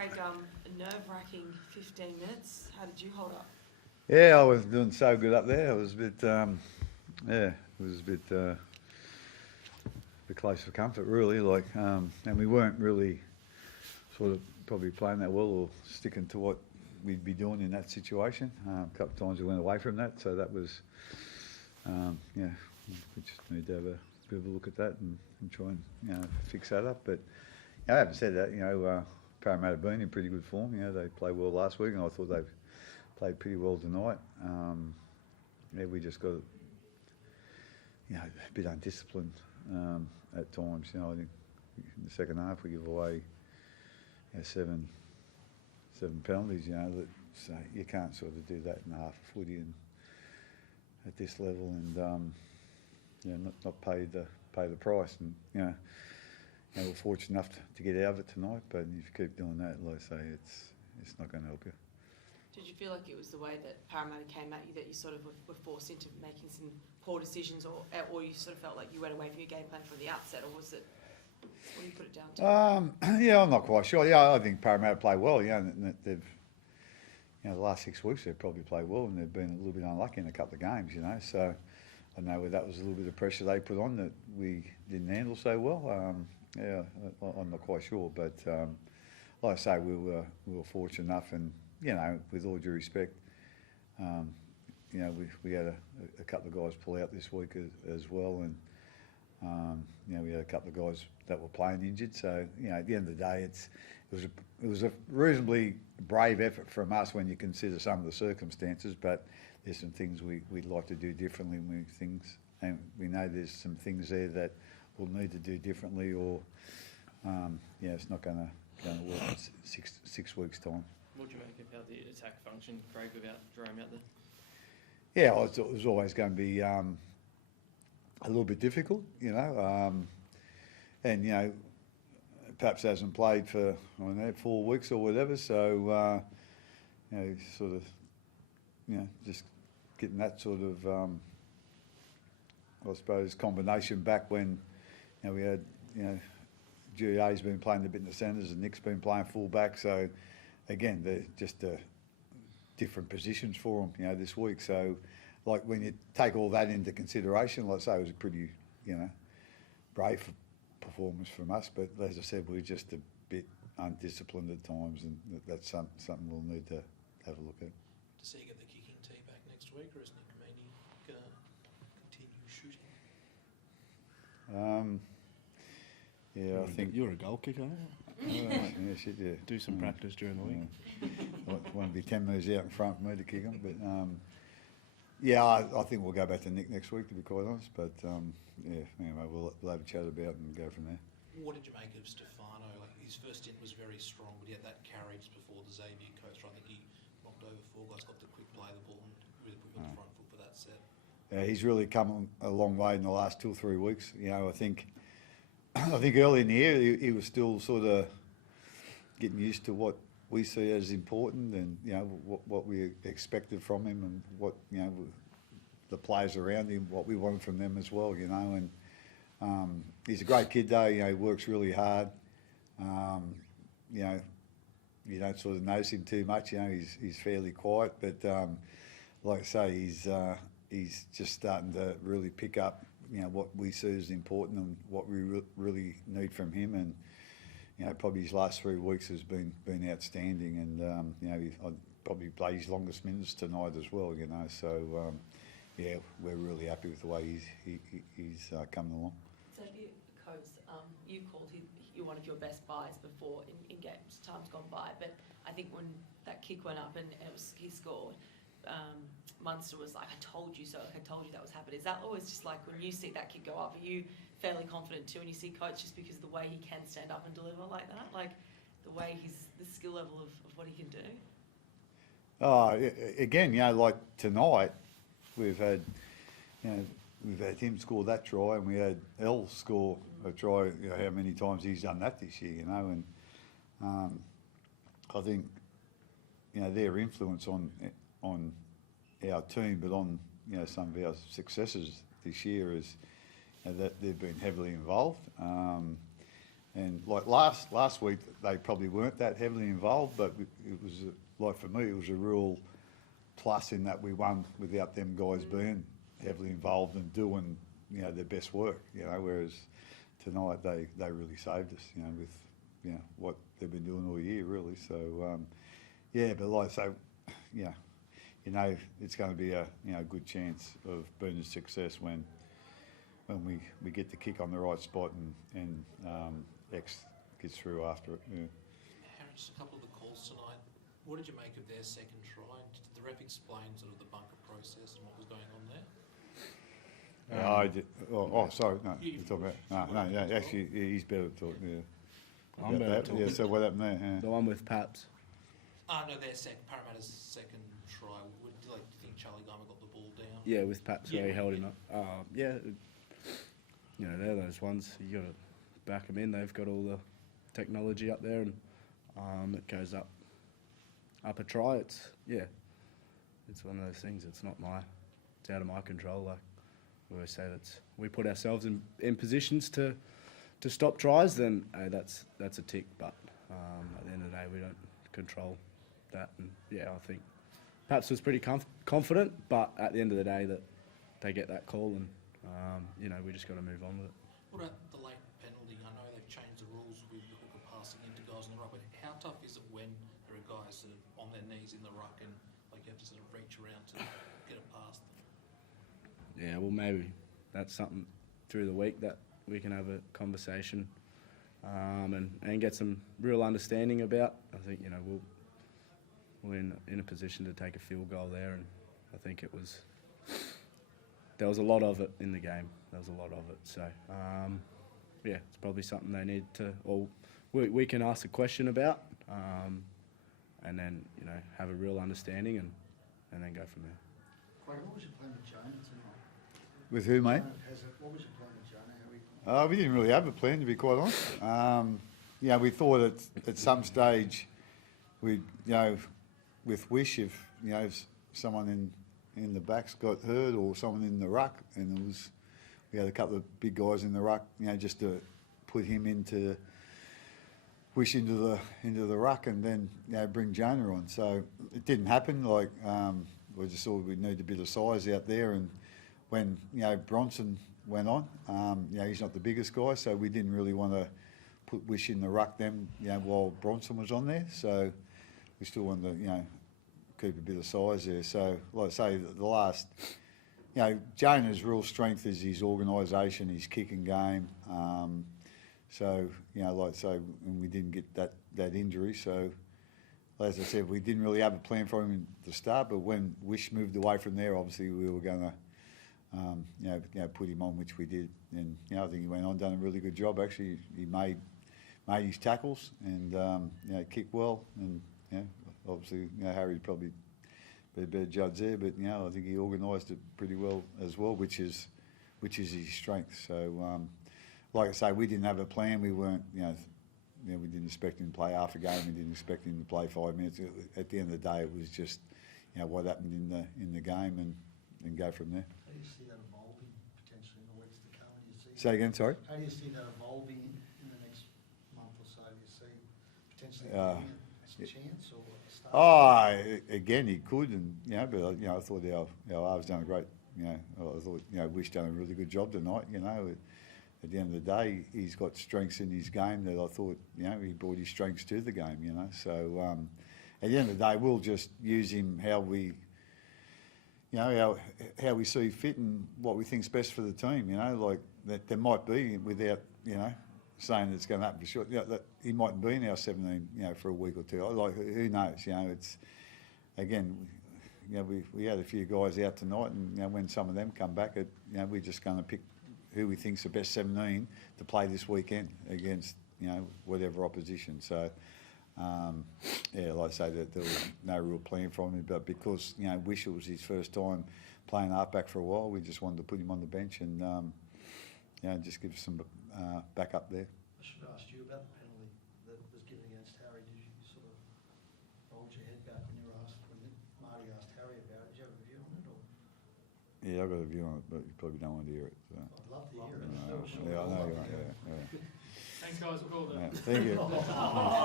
Craig, a nerve-wracking 15 minutes. How did you hold up? Yeah, I was doing so good up there. It was a bit, it was a bit close for comfort, really. And we weren't really sort of probably playing that well or sticking to what we'd be doing in that situation. A couple of times we went away from that, so that was, we just need to have a bit of a look at that and try and fix that up. But I haven't said that. Parramatta have been in pretty good form. They played well last week, and I thought they've played pretty well tonight. We just got a bit undisciplined at times. I think in the second half we give away seven penalties. So you can't sort of do that in half a footy and at this level, and not pay the price. And we're fortunate enough to get out of it tonight. But if you keep doing that, like I say, it's not going to help you. Did you feel like it was the way that Parramatta came at you that you sort of were forced into making some poor decisions, or you sort of felt like you went away from your game plan from the outset, or was it? What do you put it down to? I'm not quite sure. I think Parramatta play well. And they've the last 6 weeks they've probably played well, and they've been a little bit unlucky in a couple of games. So I know that was a little bit of pressure they put on that we didn't handle so well. I'm not quite sure, but like I say, we were fortunate enough, and with all due respect, we had a couple of guys pull out this week as well, and we had a couple of guys that were playing injured. So at the end of the day, it was a reasonably brave effort from us when you consider some of the circumstances. But there's some things we'd like to do differently, and we know there's some things there that we'll need to do differently, or it's not going to work in six weeks' time. What do you make of how the attack functioned, Craig, without Jerome out there? Yeah, it was always going to be a little bit difficult, and perhaps hasn't played for 4 weeks or whatever. So sort of just getting that sort of I suppose combination back when we had GA's been playing a bit in the centres and Nick's been playing full back. So again, they're just different positions for them, this week. So, like when you take all that into consideration, like I say, it was a pretty, brave performance from us. But as I said, we're just a bit undisciplined at times, and that's something we'll need to have a look at. Does he get the kicking tee back next week, or is Nick Meaney going to continue shooting? I think you're a goal kicker, aren't you? Yeah, shit, yeah. Do some practice during the week. Want to be 10 metres out in front for me to kick them, but I think we'll go back to Nick next week, to be quite honest. But anyway, we'll have a chat about it and go from there. What did you make of Stefano? Like, his first stint was very strong, but he had that carriage before the Xavier coach. I think he knocked over 4 guys, got the quick play the ball, and really put him on the front foot for that set. Yeah, he's really come a long way in the last 2 or 3 weeks. I think early in the year he was still sort of getting used to what we see as important, and what we expected from him, and what the players around him, what we wanted from them as well. And he's a great kid though. He works really hard. You don't sort of notice him too much. He's fairly quiet, but like I say, he's just starting to really pick up what we see as important and what we really need from him. And probably his last 3 weeks has been outstanding, and I'd probably play his longest minutes tonight as well. So we're really happy with the way he's coming along. So Coates, you called you one of your best buys before in games, times gone by, but I think when that kick went up and he scored, Munster was like, I told you so, I told you that was happening. Is that always just like when you see that kick go up, are you fairly confident too when you see Coates, just because of the way he can stand up and deliver like that? Like the way the skill level of what he can do? Again, like tonight, we've had him score that try, and we had El score a try. How many times he's done that this year, and I think their influence on our team, but on some of our successes this year is that they've been heavily involved. And like last week, they probably weren't that heavily involved, but it was like for me, it was a real plus in that we won without them guys being heavily involved and doing their best work. Whereas tonight they really saved us. With what they've been doing all year, really. So but like so, it's going to be a good chance of Burn's success when we get the kick on the right spot and X gets through after it. Yeah. Harris, a couple of the calls tonight. What did you make of their second try? Did the ref explain sort of the bunker process and what was going on there? I did. Sorry. No, you're talking about. No. Yeah, actually, he's better to talk. Yeah. I'm better to talk. Yeah. So what happened there? Yeah. The one with Paps. No, Parramatta's second try. Do you think Charlie Geimer got the ball down? Yeah, with Paps where he held him up. They're those ones. You got to back them in. They've got all the technology up there, and it goes up a try. It's one of those things. It's out of my control. Like we always say, we put ourselves in positions to stop tries. Then that's a tick. But at the end of the day, we don't control that. And I think Paps was pretty confident, but at the end of the day, that they get that call, and we just got to move on with it. What about the late penalty? I know they've changed the rules with the hooker passing into guys on the ruck, but how tough is it when there are guys sort of on their knees in the ruck and you have to sort of reach around to get it past them? Yeah, well, maybe that's something through the week that we can have a conversation and get some real understanding about. I think we're in a position to take a field goal there, and I think there was a lot of it in the game. So it's probably something they need to, or we can ask a question about, and then have a real understanding and then go from there. Craig, what was your plan with Jonah tonight? With who, mate? What was your plan with Jonah? We didn't really have a plan, to be quite honest. We thought at some stage we'd, with Wish, if someone in the backs got hurt or someone in the ruck, and we had a couple of big guys in the ruck, just to put him into Wish into the ruck, and then bring Jonah on. So it didn't happen. We just thought we'd need a bit of size out there, and when Bronson went on, he's not the biggest guy, so we didn't really want to put Wish in the ruck then, while Bronson was on there. So we still wanted to, keep a bit of size there. So, like I say, the last, Jonah's real strength is his organisation, his kicking game. And we didn't get that injury. So, as I said, we didn't really have a plan for him at the start. But when Wish moved away from there, obviously we were going to, put him on, which we did. And I think he went on, done a really good job. Actually, he made his tackles and kicked well. And obviously, Harry'd probably be a better judge there, but I think he organised it pretty well as well, which is his strength. So, like I say, we didn't have a plan. We weren't, we didn't expect him to play half a game. We didn't expect him to play 5 minutes. At the end of the day, it was just, what happened in the game and go from there. How do you see that evolving potentially in the weeks to come? Say again, sorry. How do you see that evolving in the next month or so? Do you see potentially a chance or a start? Again, he could, and but I thought our R's done a great. I thought Wish done a really good job tonight. At the end of the day, he's got strengths in his game that I thought he brought his strengths to the game. So at the end of the day, we'll just use him how we. How we see fit and what we think's best for the team. Like that there might be without saying it's going to happen for sure. That he mightn't be in our 17, for a week or two. Like who knows? It's again, we had a few guys out tonight, and when some of them come back, we're just going to pick who we think's the best 17 to play this weekend against whatever opposition. So. Like I say, that there was no real plan from him, but because Wish it was his first time playing halfback for a while, we just wanted to put him on the bench and just give some backup there. I should have asked you about the penalty that was given against Harry. Did you sort of hold your head back when Marty asked Harry about it? Did you have a view on it? Or? Yeah, I've got a view on it, but you probably don't want to hear it. So. I'd love to hear it. I know you won't, yeah. Thanks, guys. We'll call it. Thank you.